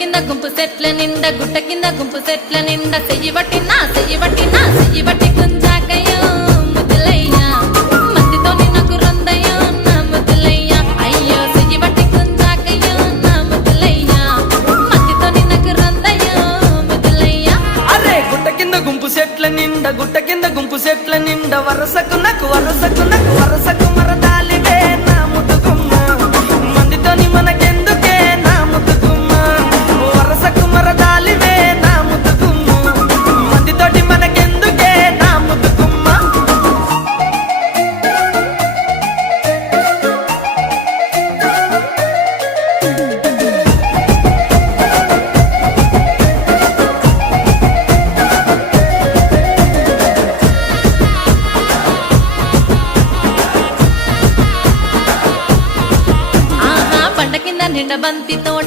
కింద గుంపు సెట్ల నింద గుట్ట కింద గుంపు సెట్ల నింద చెయ్యి పట్టినా చెయ్యి పట్టినా చెయ్యి పట్టి గుంజాకయ్యో నా చెయ్యి పట్టి గుట్ట కింద గుంపు సెట్ల నిండా గుట్ట కింద గుంపు సెట్ల వరసకు నాకు వరసకు నాకు కొండ కింద నిండ తోట